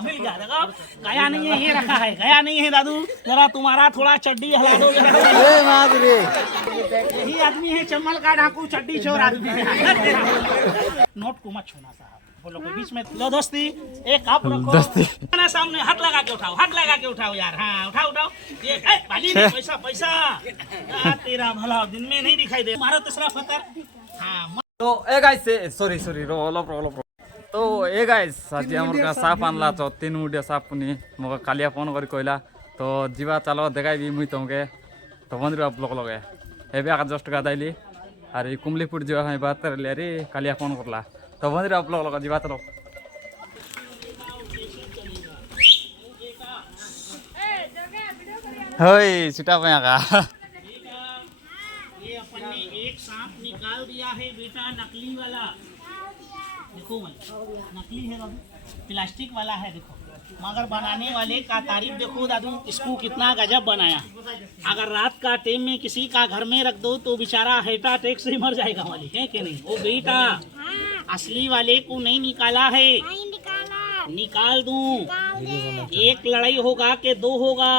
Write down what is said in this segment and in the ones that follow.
मिल गया। देखो गया नहीं है, ये रखा है, गया नहीं है दादू। जरा तुम्हारा थोड़ा चड्डी हिला दो जरा। यही आदमी है चम्मल का डाकू, चड्डी चोर आदमी है। नोट को मत छूना साहब, बोलो के बीच में लो दोस्ती। एक आप रखो ना सामने, हाथ लगा के उठाओ, हाथ लगा के उठाओ यार। हाँ उठाओ उठाओ। ये वाली नहीं, पैसा पैसा तेरा भला दिन में नहीं दिखाई दे। मारो तीसरा पत्थर। हाँ तो ए गाइस सॉरी सॉरी रो तो ए गाइस आज हमर का साफ आनला तो 3 मुडिया साफ पुनी मग कालिया फोन करी कहला तो जीवा चलो देखाइबी मुई तुमके तो बंदरी आप लोग लगे एबे आका जस्ट गादाइली अरे कुमलीपुर जो है बात कर ले रे कालिया फोन करला तो बंदरी आप लोग लगा जीवा चलो होय सीटा पे आका ये अपन ने एक सांप निकाल दिया है बेटा, नकली वाला। देखो नकली है दादू, प्लास्टिक वाला है देखो, मगर बनाने वाले का तारीफ देखो दादू, इसको कितना गजब बनाया। अगर रात का टाइम में किसी का घर में रख दो तो बेचारा हार्ट अटैक से मर जाएगा वाली है कि नहीं। वो बेटा असली वाले को नहीं निकाला है, निकाल दूं। एक लड़ाई होगा कि 2 होगा?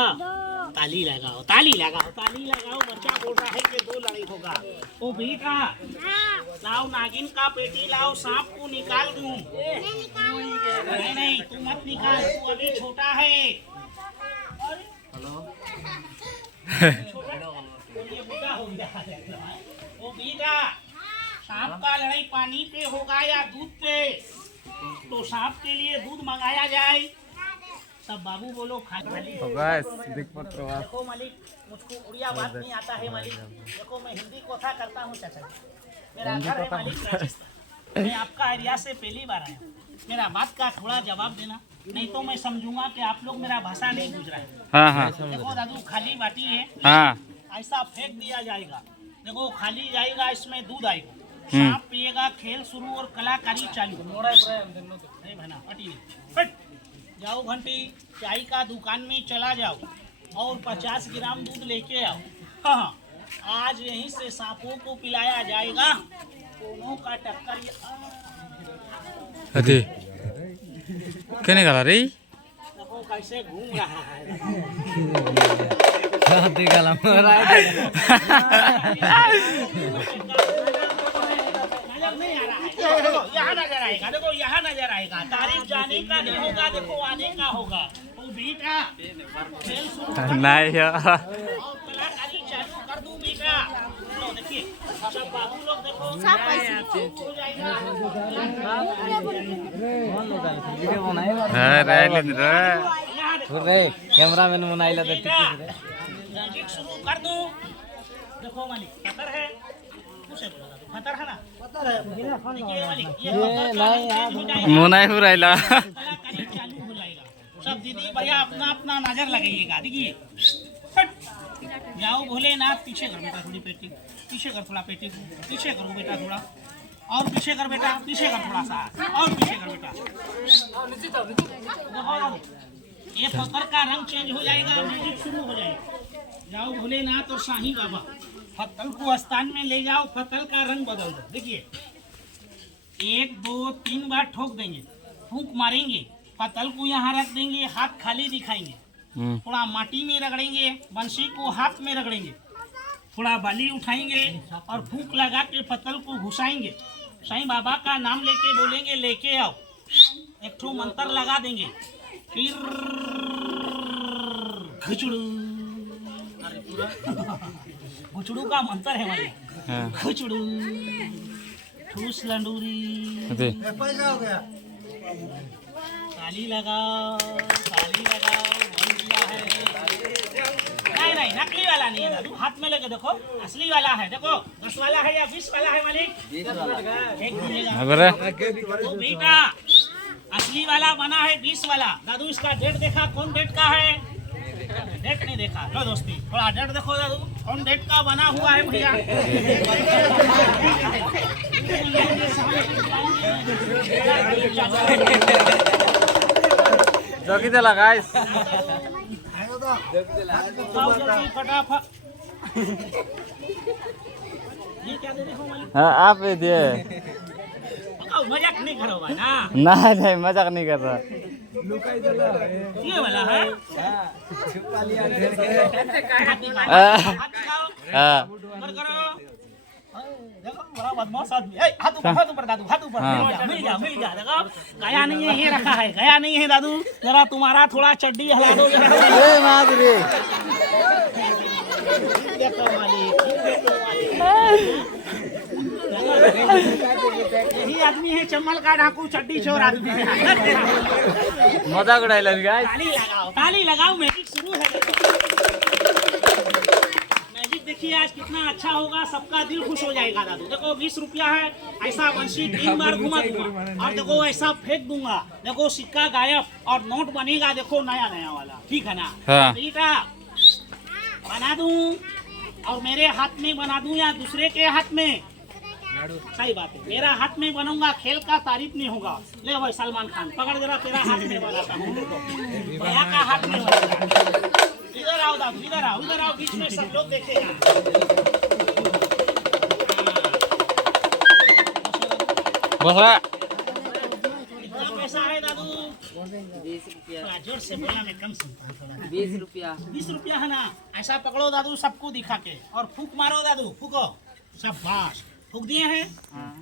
ताली लगाओ, ताली लगाओ, ताली लगाओ। बच्चा बोल रहा है कि 2 लड़ाई होगा। ओ बेटा लाओ नागिन का पेटी लाओ, सांप को निकाल दूं। नहीं नहीं तू मत निकाल, तू अभी छोटा है। ये बूढ़ा हो गया। ओ बेटा सांप का लड़ाई पानी पे होगा या दूध पे? तो सांप के लिए दूध मंगाया जाए। सब बाबू बोलो तो गाइस देखो मालिक, मुझको उड़िया बात नहीं आता है मालिक। देखो मैं हिंदी कोथा करता हूँ चाचा, मेरा घर है मालिक राजस्थान। मैं आपका एरिया से पहली बार आया, मेरा बात का थोड़ा जवाब देना, नहीं तो मैं समझूंगा कि आप लोग मेरा भाषा नहीं बुझ रहा है। हाँ हाँ देखो दादू खाली बाटी है, हाँ ऐसा फेंक दिया जाएगा। देखो खाली जाएगा, इसमें दूध आएगा, सांप पिएगा, खेल शुरू और कलाकारी चालू। नहीं बना पटी फट जाओ घंटी, चाय का दुकान में चला जाओ और 50 ग्राम दूध लेके आओ। हाँ आज यहीं से सांपों को पिलाया जाएगा, दोनों का टक्कर। अरे क्या निकाला रे? देखो कैसे घूम रहा है। नहीं आ रहा है, यहाँ नजर आएगा। देखो यहाँ नजर आएगा। तारीफ जाने का नहीं होगा, देखो आने का होगा। वो बेटा खेल शुरू कर नहीं और कलाकारी चालू कर दूं बेटा। लो देखिए सब बाबू लोग देखो हो जाएगा। कैमरा मैन बनाइला म्यूजिक शुरू कर दूं। देखो मालिक खतर है, खतर है ना, देखिए मालिक ये मुनाई हो रहा कलाकारी चालू हो जाएगा। सब दीदी भैया अपना अपना नजर लगाइएगा। देखिए जाओ भोलेनाथ, पीछे कर बेटा, थोड़ी पेटी पीछे कर, थोड़ा पेटी पीछे करो बेटा, थोड़ा और पीछे कर बेटा, पीछे कर थोड़ा सा और पीछे कर बेटा। देखो ये पत्थर का रंग चेंज हो जाएगा, म्यूजिक शुरू हो जाएगा। जाओ भोलेनाथ और शाही बाबा, फत्तल को स्थान में ले जाओ, फत्तल का रंग बदल दो। देखिए 1 2 3 बार ठोक देंगे, फूंक मारेंगे, फत्तल को यहाँ रख देंगे, हाथ खाली दिखाएंगे, थोड़ा माटी में रगड़ेंगे, बंसी को हाथ में रगड़ेंगे, थोड़ा बाली उठाएंगे और फूंक लगा के पत्तल को घुसाएंगे। साईं बाबा का नाम लेके बोलेंगे लेके आओ, एक ठो मंत्र लगा देंगे, फिर खिचड़ू, घुचड़ू का मंत्र है हमारे, घुचड़ू ठूस लंडूरी, ताली लगाओ, ताली लगाओ, बन गया है। नहीं नहीं नकली वाला नहीं है दादू, हाथ में लेके देखो, असली वाला है। देखो 10 वाला है या 20 वाला है मालिक? 20 तो बेटा असली वाला बना है 20 वाला। दादू इसका डेट देखा, कौन डेट का है? डेट नहीं देखा। लो दोस्ती थोड़ा डेट देखो दादू, कौन डेट का बना हुआ है भैया? जोगी दिला गाइस फटाफट। ये क्या दे देखो मालिक? हाँ आप दिए मजाक नहीं करो भाई ना। नहीं मजाक नहीं कर रहा। ये वाला है हाथ निकालो, हाथ निकालो, हाँ ऊपर करो। देखो बड़ा बदमाश आदमी है। हाथ ऊपर दादू, हाथ ऊपर। मिल गया देखो। गया नहीं है, ये रखा है, गया नहीं है दादू। जरा तुम्हारा थोड़ा चड्डी हिला दो जरा। देखो मालिक, यही आदमी है चम्मल का डाकू, चड्डी चोर आदमी है। मजाक उड़ाइला गाइस। ताली लगाओ, मैजिक शुरू है। मैजिक देखिए आज कितना अच्छा होगा, सबका दिल खुश हो जाएगा दादू। देखो 20 रुपया है, ऐसा बंशी 3 बार घुमा दूंगा और देखो ऐसा फेंक दूंगा, देखो सिक्का गायब और नोट बनेगा, देखो नया नया वाला। ठीक है ना? हाँ। बेटा बना दूं और मेरे हाथ में बना दूं या दूसरे के हाथ में? सही बात है, मेरा हाथ में बनूंगा, खेल का तारीफ नहीं होगा। ले भाई सलमान खान पकड़ जरा, तेरा हाथ में बनाता हूँ, भैया का हाथ में बनाता। इधर आओ दादू, इधर आओ, बीच में सब लोग देखेगा। कितना पैसा है दादू? 20 रुपया। जोर से बोला, मैं कम सुनता हूँ। 20 रुपया। 20 रुपया है ना? ऐसा पकड़ो दादू, सबको दिखा के और फूक मारो दादू, फूको। शाबाश, फूक दिए हैं।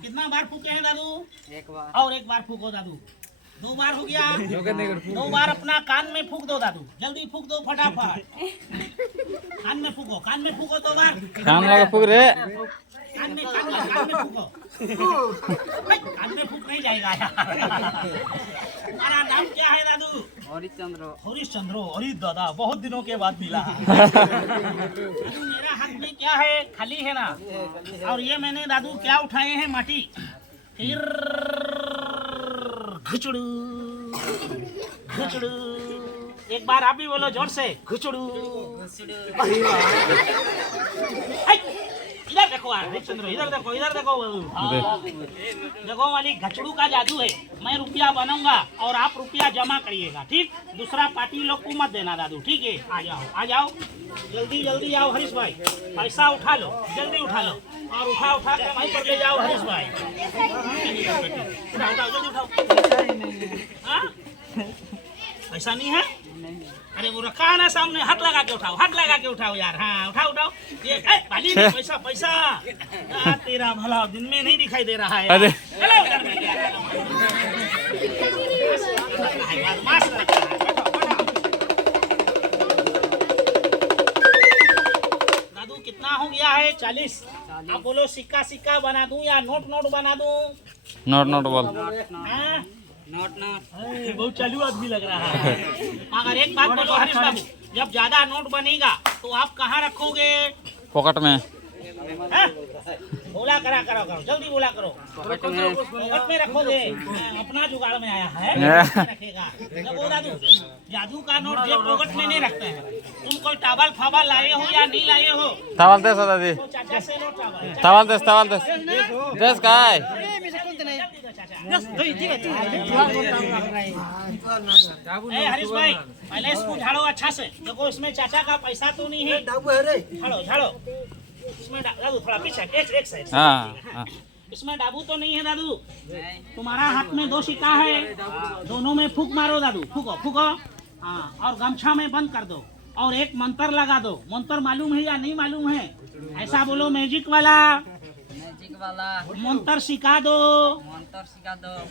कितना बार फूके हैं दादू? एक बार। और एक बार फूको दादू। 2 बार हो गया। 2 बार अपना कान में फूक दो दादू, जल्दी फूक दो फटाफट। कान में फूको 2 बार। कान लगा फूक रे। कान में फूको। कान में फूक नहीं जाएगा यार। तुम्हारा नाम क्या है दादू? हरीश चंद्रो। अरे दादा, बहुत दिनों के बाद मिला। मेरा हाथ में क्या है? खाली है ना? और ये मैंने दादू क्या उठाए हैं? माटी। घुचड़ू घुचड़ू। एक बार आप भी बोलो जोर से, घुचड़ू। इधर देखो यार चंद्र, इधर देखो। देखो वाली घचड़ू का जादू है। मैं रुपया बनाऊंगा और आप रुपया जमा करिएगा, ठीक? दूसरा पार्टी लोग को मत देना दादू, ठीक है? आ जाओ जल्दी आओ हरीश भाई, पैसा उठा लो, जल्दी उठा लो और उठा के वहीं पर ले जाओ हरीश भाई। उठाओ जल्दी उठाओ। हाँ? पैसा नहीं है? अरे वो रखा है ना सामने, हाथ लगा के उठाओ यार। हाँ उठाओ। ये पाली नहीं, पैसा। तेरा भला दिन में नहीं दिखाई दे रहा है। अरे चलो उधर में गया। बदमाश लड़का है। दादू कितना हो गया है? 40। आप बोलो सिक्का बना दूं या नोट बना दूं? नोट बोल। हाँ? नोट। बहुत चालू आदमी लग रहा है। अगर एक बात बोलो हरीश बाबू, जब ज्यादा नोट बनेगा तो आप कहाँ रखोगे? पॉकेट में। बोला करो, जल्दी बोला करो। पॉकेट में रखोगे? अपना जुगाड़ में आया है, रखेगा। देखो दादू, जादू का नोट जेब पॉकेट में नहीं रखते हैं। तुम कोई टावल फावल लाए हो या नहीं लाए हो? तावल दे दादी। तो चाचा से लो टावल। तावल देस काय। हरीश भाई पहले इसको झाड़ो अच्छा से। देखो इसमें चाचा का पैसा तो नहीं है। झाड़ो इसमें दादू थोड़ा पीछे एक साइड। हाँ। इसमें डाबू तो नहीं है दादू? तुम्हारा हाथ में 2 सिक्का है, दोनों में फूक मारो दादू, फूको। हाँ, और गमछा में बंद कर दो और एक मंत्र लगा दो। मंत्र मालूम है या नहीं मालूम है? ऐसा बोलो, मैजिक वाला मंत्र सिखा दो।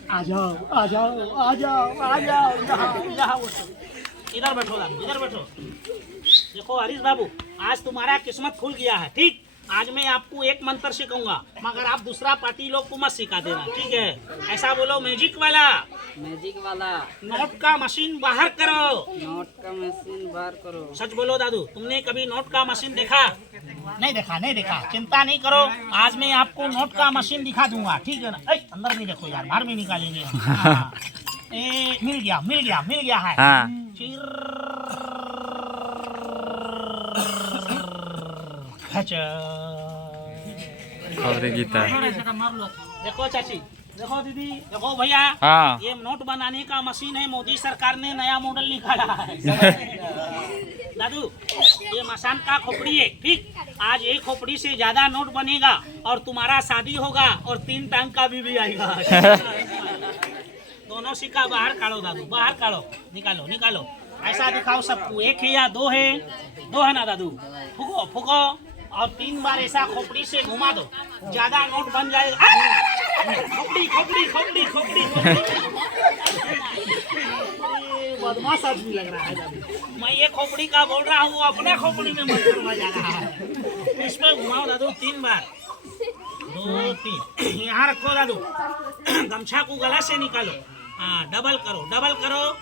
आ जाओ यहाँ इधर बैठो दादू, इधर बैठो। देखो हरीश बाबू, आज तुम्हारा किस्मत खुल गया है, ठीक? आज मैं आपको एक मंत्र सिखाऊंगा, मगर आप दूसरा पार्टी लोग को मत सिखा देना, ठीक है? ऐसा बोलो, मैजिक वाला नोट का मशीन बाहर करो। सच बोलो दादू, तुमने कभी नोट का मशीन देखा? नहीं देखा। चिंता नहीं करो, आज मैं आपको नोट का मशीन दिखा दूंगा, ठीक है ना? अंदर नहीं देखो यार, बाहर में निकालेंगे। हाँ। मिल गया है। हाँ। गीता। देखो चाची, देखो दीदी, देखो भैया। हाँ। ये नोट बनाने का मशीन है, मोदी सरकार ने नया मॉडल निकाला है। दादू, ये मसान का खोपड़ी है, ठीक? आज एक खोपड़ी से ज्यादा नोट बनेगा और तुम्हारा शादी होगा और 3 टांग का भी आएगा। दोनों सिक्का बाहर काढ़ो दादू, बाहर काढ़ो। निकालो निकालो, ऐसा दिखाओ सबको। एक है या दो है? दो है ना दादू? फूको फूको और 3 बार ऐसा खोपड़ी से घुमा दो, ज्यादा नोट बन जाएगा। खोपड़ी खोपड़ी खोपड़ी खोपड़ी बदमाश आदमी लग रहा है दादू। मैं ये खोपड़ी का बोल रहा हूँ, अपने खोपड़ी में मत मजा रहा है। इसमें घुमाओ दादू 3 बार, 2 3। यहाँ रखो दादू, गमछा को गला से निकालो। हाँ, डबल करो।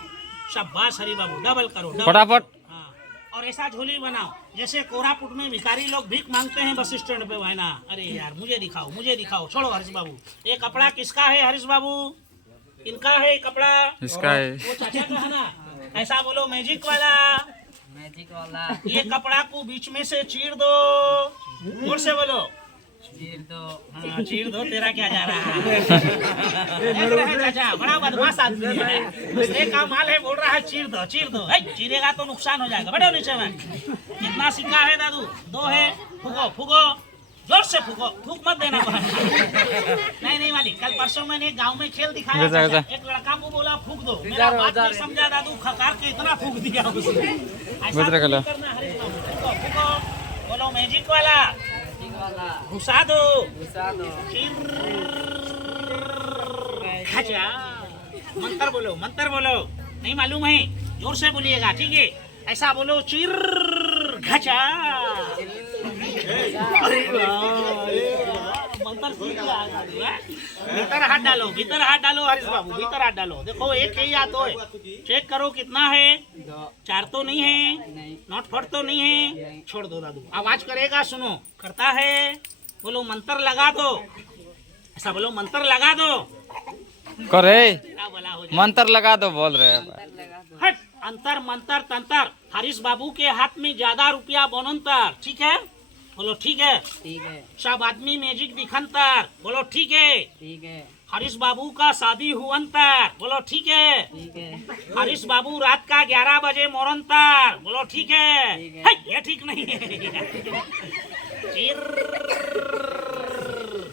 शाबाश हरी बाबू, डबल करो फटाफट। हाँ, और ऐसा झोली बनाओ जैसे कोरापुट में भिखारी लोग भीख मांगते हैं बस स्टैंड पे, है ना? अरे यार मुझे दिखाओ। छोड़ो हरीश बाबू, ये कपड़ा किसका है हरीश बाबू? इनका है कपड़ा? इसका है। वो चाचा का है ना? ऐसा बोलो मैजिक वाला। ये कपड़ा को बीच में से चीर दो, जोर से बोलो। हाँ, चीर दो। तेरा क्या जा रहा है? देख रहे हैं चाचा, बड़ा बदमाश आदमी है। दूसरे का माल है, बोल रहा है चीर दो। चीरेगा तो नुकसान हो जाएगा। बैठो नीचे में। कितना सिक्का है दादू? 2 है। फूको जोर से फूको, थूक मत देना। नहीं मालिक, कल परसों मैंने गांव में खेल दिखाया था। एक लड़का को बोला फूक दो, मेरा बात नहीं समझा दादू, खकार के इतना फूक दिया उसने। ऐसा नहीं करना हरीश बाबू। फूको बोलो मैजिक वाला, घुसा दो। मंत्र बोलो। नहीं मालूम है? जोर से बोलिएगा, ठीक है? ऐसा बोलो, चिर घचा। मंत्र सीख गया। भीतर हाथ डालो हरीश बाबू, भीतर हाथ डालो। देखो 1 है या 2 है? चेक करो कितना है। 4 तो नहीं है, नोट फट तो नहीं है। छोड़ दो दादू, आवाज करेगा, सुनो। करता है, बोलो मंत्र लगा दो। ऐसा बोलो, मंत्र लगा दो। करे क्या बोला हो? मंत्र लगा दो बोल रहे हैं। हट, अंतर मंतर तंतर। हरीश बाबू के हाथ में ज्यादा रुपया बनंतर, ठीक है? बोलो ठीक है। सब आदमी मैजिक दिखंतर, बोलो ठीक है। हरीश बाबू का शादी हुअंतर, बोलो ठीक है। हरीश बाबू रात का 11 बजे मोरंतर, बोलो ठीक है। ये ठीक नहीं है।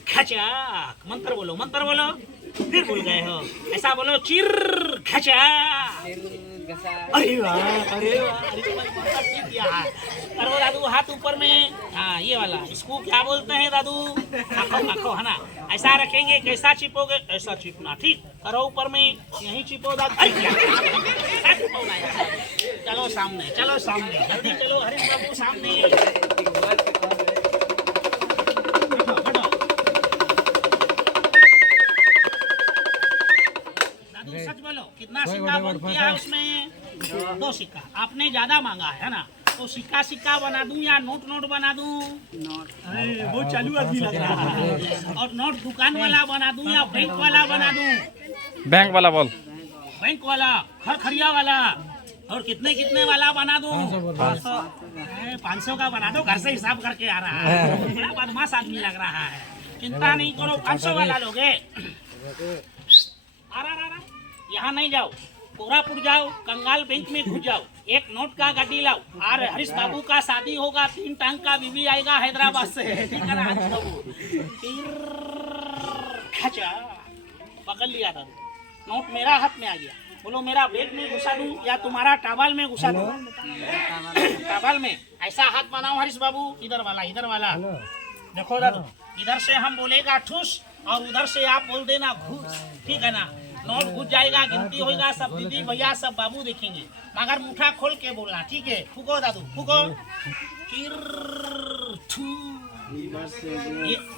खचाक। मंत्र बोलो, फिर भूल गए हो। ऐसा बोलो, चिर खचा। अरे वाह करो दादू, हाथ ऊपर में। हाँ, ये वाला, इसको क्या बोलते हैं दादू? आखो है ना? ऐसा रखेंगे, कैसा चिपोगे? ऐसा चिपना, ठीक? करो ऊपर में, यहीं चिपो दादू। चलो सामने, जल्दी चलो हरीश बाबू, सामने। सच बोलो, कितना सिक्का बन किया है उसमें? 2 सिक्का। आपने ज्यादा मांगा है ना? तो सिक्का बना दूं या नोट बना दूं? बहुत चालू आदमी लग रहा है। और नोट दुकान वाला बना दूं या बैंक वाला बना दूं? बैंक वाला बोल। बैंक वाला, खरिया वाला। और कितने वाला बना दूं? 500 का बना दो, घर से हिसाब करके आ रहा है। बड़ा बदमाश आदमी लग रहा है। चिंता नहीं करो, 500 वाला लोगे। यहाँ नहीं जाओ, कोरापुट जाओ, कंगाल बैंक में घुस जाओ, 1 नोट का गाड़ी लाओ। और हरीश बाबू का शादी होगा, 3 टांग का बीवी आएगा हैदराबाद से, ठीक है ना हरीश बाबू? खचा, पकड़ लिया था। नोट मेरा हाथ में आ गया। बोलो, मेरा बैग में घुसा दूं या तुम्हारा टावल में घुसा दूं? टावल में। ऐसा हाथ बनाओ हरीश बाबू, इधर वाला। देखो दादू, इधर से हम बोलेगा ठूस और उधर से आप बोल देना घूस, ठीक है ना? नोट घुस जाएगा, गिनती होगा, सब दीदी भैया सब बाबू देखेंगे, मगर मुठा खोल के बोलना, ठीक है? फूको दादू, फूको।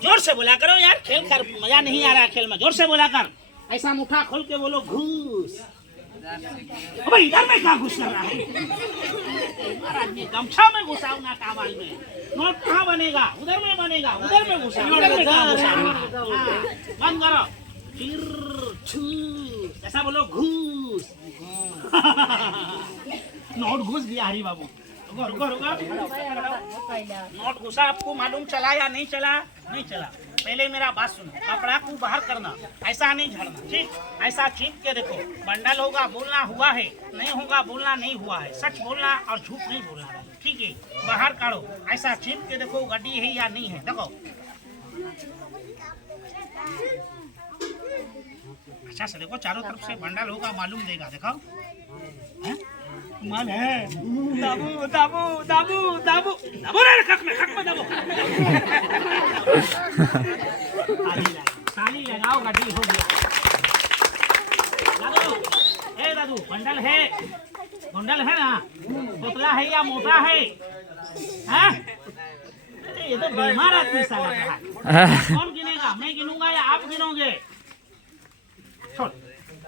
जोर से बोला करो यार, खेल कर मजा नहीं आ रहा खेल में। जोर से बोला कर। ऐसा मुठा खोल के बोलो, घूस। इधर में क्या घुस कर रहा है? आदमी गमछा में घुसाओ ना, टावल में। नोट कहाँ बनेगा? उधर में बनेगा, उधर में घुसा। बंद करो। ऐसा बोलो, घूस। नोट घुस गया हरी बाबू। रुको। नोट घुसा, आपको मालूम चला या नहीं चला? नहीं चला। पहले मेरा बात सुनो, कपड़ा को बाहर करना, ऐसा नहीं झड़ना, ठीक? ऐसा छीप के देखो, बंडल होगा बोलना हुआ है, नहीं होगा बोलना नहीं हुआ है। सच बोलना और झूठ नहीं बोलना, ठीक है? बाहर काढ़ो, ऐसा छीप के देखो गड्डी है या नहीं है। देखो अच्छा से देखो, चारों तरफ से बंडल होगा, मालूम देगा। देखो हैं? माल है दाबू दाबू दाबू दाबू दाबू रे खक में दाबू ताली लगाओ गाड़ी हो गया दादू ए दादू बंडल है ना पतला है या मोटा है हैं? ये तो बीमार आदमी सा लग रहा है कौन गिनेगा मैं गिनूंगा या आप गिनोगे छोड़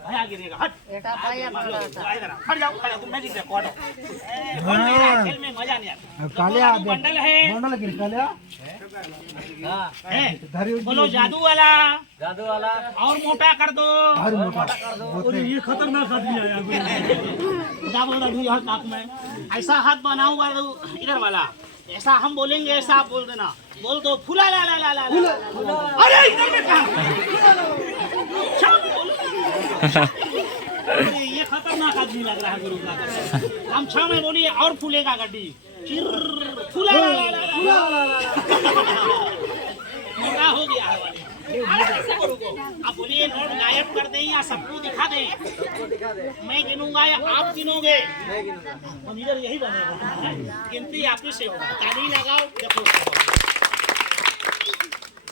भैया गिनेगा हट बेटा भैया बड़ा था इधर आओ, हट जाओ तुम नहीं दिख रहे कौन हो कौन दे रहा है? खेल में मजा नहीं आता कालिया देखो, बंडल है बंडल गिर कालिया है बोलो जादू वाला और मोटा कर दो हर मोटा अरे ये खतरनाक आदमी आया दाबो दादू यहाँ नाक में ऐसा हाथ बनाऊंगा इधर वाला ऐसा हम बोलेंगे ऐसा आप बोल देना बोल दो फुला ला ला ला ला अरे इधर में कहा अरे ये खतरनाक आदमी लग रहा है गुरु का हम छह में बोलिए और फूलेगा गड्डी फुला ला ला ला मोटा हो गया है वाले आप बोलिए नोट गायब कर दें या सबको दिखा दें मैं गिनूंगा या आप गिनोगे इधर यही बनेगा गिनती आपकी से होगा ताली लगाओ देखो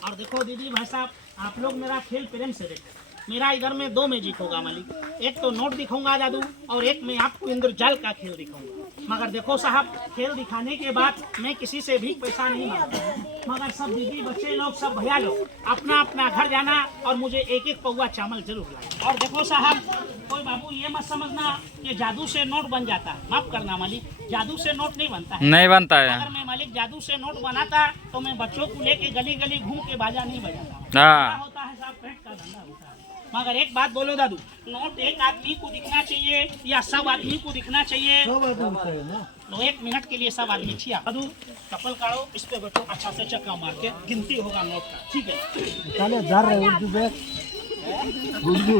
और देखो दीदी भाई साहब आप लोग मेरा खेल प्रेम से देखो मेरा इधर में दो मैजिक होगा मालिक एक तो नोट दिखाऊंगा जादू और एक मैं आपको इंद्रजाल का खेल दिखाऊंगा मगर देखो साहब खेल दिखाने के बाद मैं किसी से भी पैसा नहीं मांगता मगर सब दीदी बच्चे लोग सब भैया लोग अपना अपना घर जाना और मुझे एक एक पौवा चावल जरूर लाए और देखो साहब कोई बाबू ये मत समझना कि जादू से नोट बन जाता है माफ करना मालिक जादू से नोट नहीं बनता है नहीं बनता है अगर मैं मालिक जादू से नोट बनाता तो मैं बच्चों को लेके गली गली घूम के बाजा नहीं बजाता हाँ होता है साहब पेट का धंधा होता है मगर एक बात बोलो दादू नोट एक आदमी को दिखना चाहिए या सब आदमी को दिखना चाहिए सब आदमी चाहिए ना तो एक मिनट के लिए सब आदमी छिया दादू चप्पल काढ़ो इस पे बैठो अच्छा से चक्का मार के गिनती होगा नोट का ठीक है कालिया जा रहे उर्दू बैग उर्दू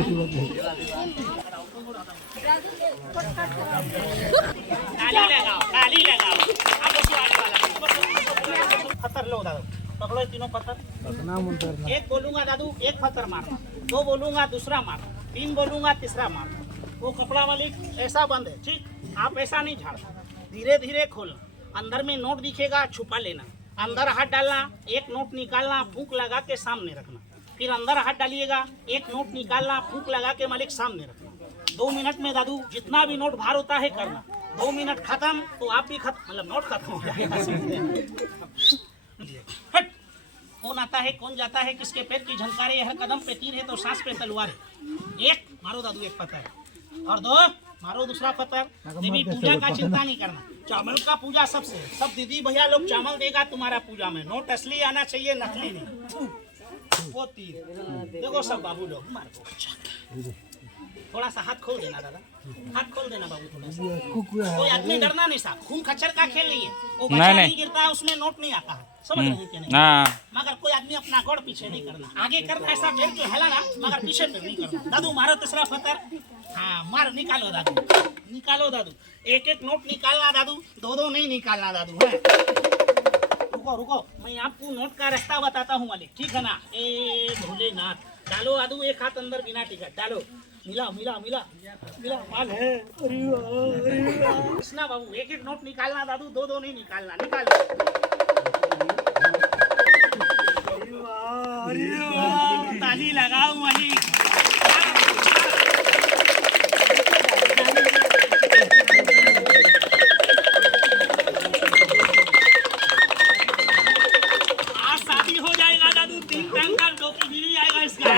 ताली लगाओ अब उसको आगे वाला पत्थर लो दादू पकड़ो तीनों पत्थर नाम उनका एक बोलूंगा दादू एक पत्थर मारना दो बोलूंगा दूसरा मारना तीन बोलूंगा तीसरा मारना वो कपड़ा वाली ऐसा बंद है ठीक आप ऐसा नहीं झाड़ना धीरे धीरे खोलना अंदर में नोट दिखेगा छुपा लेना अंदर हाथ डालना एक नोट निकालना फूंक लगा के सामने रखना फिर अंदर हाथ डालिएगा एक नोट निकालना फूंक लगा के मालिक सामने रखना 2 मिनट में दादू जितना भी नोट बाहर होता है करना 2 मिनट खत्म तो आप भी खत्म मतलब नोट खत्म हो जाएगा हट कौन आता है कौन जाता है किसके पैर की झंकारे हर कदम पे तीर है तो सांस पे तलवार है एक मारो दादू एक पत्थर और दो मारो दूसरा पत्थर देवी पूजा का चिंता नहीं करना चावल का पूजा सबसे सब दीदी भैया लोग चावल देगा तुम्हारा पूजा में नोट असली आना चाहिए नकली नहीं वो तीर देखो सब बाबू लोग मारो थोड़ा सा हाथ खोल देना दादा हाथ खोल देना बाबू थोड़ा सा कोई आदमी डरना नहीं साहब खून खच्चर का खेल नहीं है वो बच्चा नहीं गिरता है उसमें नोट नहीं आता है समझ रहे हैं कि नहीं मगर कोई आदमी अपना गौड़ पीछे नहीं करना आगे करना ऐसा पैर जो हिलाना मगर पीछे पे नहीं करना दादू मारो तीसरा पत्थर हाँ मारो निकालो दादू एक एक नोट निकालना दादू दो नहीं निकालना दादू है रुको मैं आपको नोट का रास्ता बताता हूँ मालिक ठीक है ना ए भोलेनाथ डालो दादू एक हाथ अंदर बिना टिकट डालो मिला माल है कृष्णा बाबू एक एक नोट निकालना दादू दो नहीं निकालना निकालो ताली लगाओ मालिक आज शादी हो जाएगा दादू 3 टन का टोपी मिल जाएगा इसका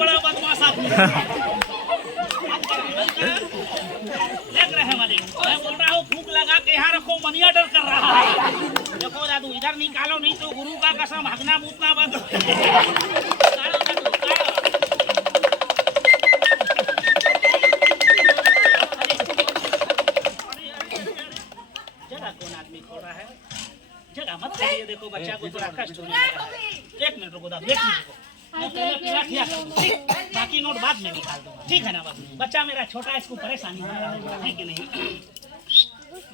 बड़ा बदमाश आदमी देख रहे हैं मालिक मैं बोल रहा हूँ भूख लगा के यहाँ रखो मनिया डर कर रहा है देखो दादू इधर निकालो नहीं तो गुरु का कसम हगना मूतना बंद जगह मत करिए, देखो बच्चा को थोड़ा कष्ट होने लगा है। एक मिनट रुको दादू, एक मिनट रुको, मैं पहले पीला खिला कर दूं, ठीक? बाकी नोट बाद में निकाल दूंगा, ठीक है ना बाबू? बच्चा मेरा छोटा है, इसको परेशानी हो रहा है कि नहीं?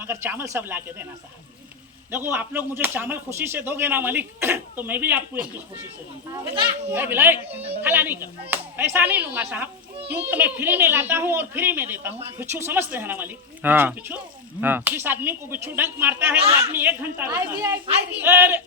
मगर चावल सब ला के देना साहब। देखो आप लोग मुझे चावल खुशी से दोगे ना मालिक, तो मैं भी आपको एक चीज खुशी से दूंगा। मैं बिलाई हला नहीं कर, पैसा नहीं लूंगा साहब, क्योंकि मैं फ्री में लाता हूँ और फ्री में देता हूँ। बिच्छू समझते हैं ना मालिक? हाँ। बिच्छू, हाँ। जिस आदमी को बिच्छू डंक मारता है वो आदमी 1 घंटा रहता है। अरे,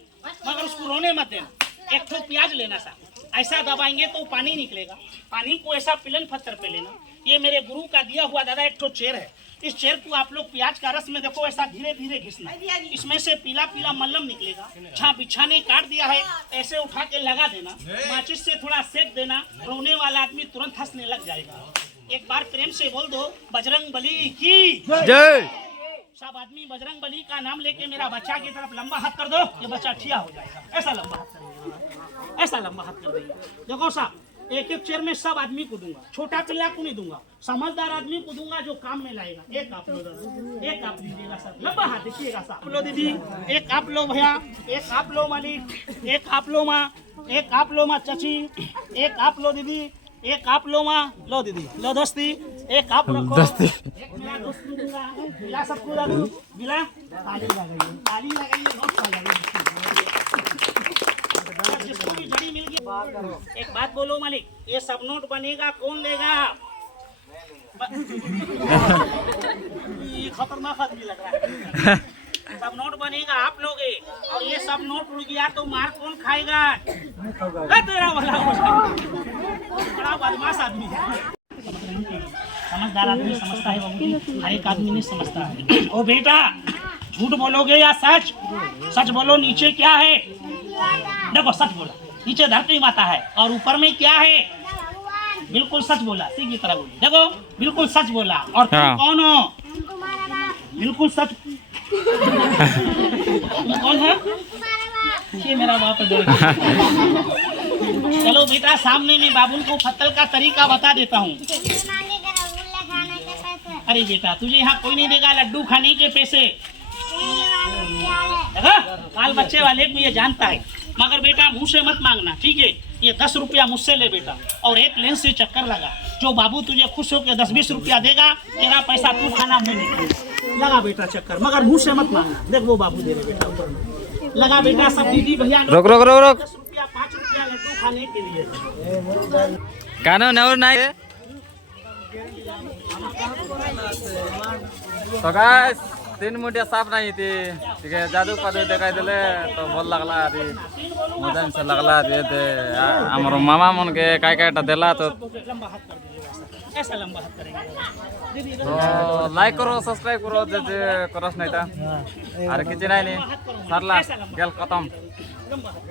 मगर उसको रोने मत देना। एक ठो प्याज लेना साहब, ऐसा दबाएंगे तो पानी निकलेगा। पानी को ऐसा पिलन पत्थर पे लेना। ये मेरे गुरु का दिया हुआ दादा एक ठो चेर है। इस चेर को आप लोग प्याज का रस में देखो ऐसा धीरे धीरे घिसना, इसमें से पीला पीला मल्लम निकलेगा। जहाँ बिछाने काट दिया है ऐसे उठा के लगा देना, माचिस से थोड़ा सेक देना, रोने वाला आदमी तुरंत हंसने लग जाएगा। एक बार प्रेम से बोल दो बजरंग बली की जय। सब आदमी बजरंग बली का नाम लेके मेरा बच्चा की तरफ लंबा हाथ कर दो, ये बच्चा ठिया हो जाएगा। ऐसा लंबा हाथ करेगा, ऐसा लंबा हाथ कर देगा। देखो साहब, एक एक चेयर में सब आदमी को दूंगा, छोटा पिल्ला को नहीं दूंगा, समझदार आदमी को दूंगा जो काम में लाएगा। एक आप लो दादा, एक आप लीजिएगा सर, लंबा हाथ देखिएगा साहब। लो दीदी, एक आप लो भैया, एक आप लो मालिक, एक आप लो माँ, एक आप लो माँ चाची, एक आप लो दीदी, एक आप लो माँ, लो दीदी, लो दोस्ती, एक आप रखो, एक मेरा दोस्त को दूंगा, मिला सबको दादू, मिला, ताली लगाइए, ताली लगाइए, नोट लगाइए। जिसको भी जड़ी मिल गई, एक बात बोलो मालिक, ये सब नोट बनेगा कौन लेगा? ये खतरनाक आदमी लग रहा है। सब नोट बनेगा आप लोगे, और ये सब नोट उड़ गया तो मार कौन खाएगा? तेरा वाला बड़ा बदमाश आदमी है। समझदार आदमी समझता है बाबूजी, हर एक आदमी नहीं समझता है। ओ बेटा, झूठ बोलोगे या सच? सच बोलो, नीचे क्या है? देखो सच बोला, नीचे धरती माता है और ऊपर में क्या है? बिल्कुल सच बोला, सिंह की तरह बोली। देखो बिल्कुल सच बोला। और तुम कौन हो? बिल्कुल सच। तुम कौन हो? ये मेरा बाप है। चलो बेटा, सामने में बाबुल को फत्तल का तरीका बता देता हूँ। अरे बेटा, तुझे यहाँ कोई नहीं देगा लड्डू खाने के पैसे। देखा, बाल बच्चे वाले को ये जानता है। मगर बेटा मुंह से मत मांगना, ठीक है? ये 10 रुपया मुझसे ले बेटा, और एक लेंस से चक्कर लगा। जो बाबू तुझे खुश होकर 10-20 रुपया देगा, तेरा पैसा तू खाना में निकलेगा। लगा बेटा चक्कर, मगर मुंह से मत मांगना। देख वो बाबू दे रहे बेटा ऊपर में। लगा बेटा, सब दीदी भैया रोक रोक रोक रोक। 10 रुपया 5 रुपया लड्डू खाने के लिए। कानो नवर नाही। तो गाइस 3 मुठ्या साप नाही ती ठीक आहे, जादू पादू देखाई दिले तो बोल लागला अरे मजा से लागला ते हमर मामा मन के काय कायटा देला तो लंबा हाथ कर दीजिएगा सर, ऐसा लंबा हाथ करेंगे दीदी। तो लाइक करो सब्सक्राइब करो जे करस नाही ता अरे किती नाही सारला गेल खतम। लंबा हाथ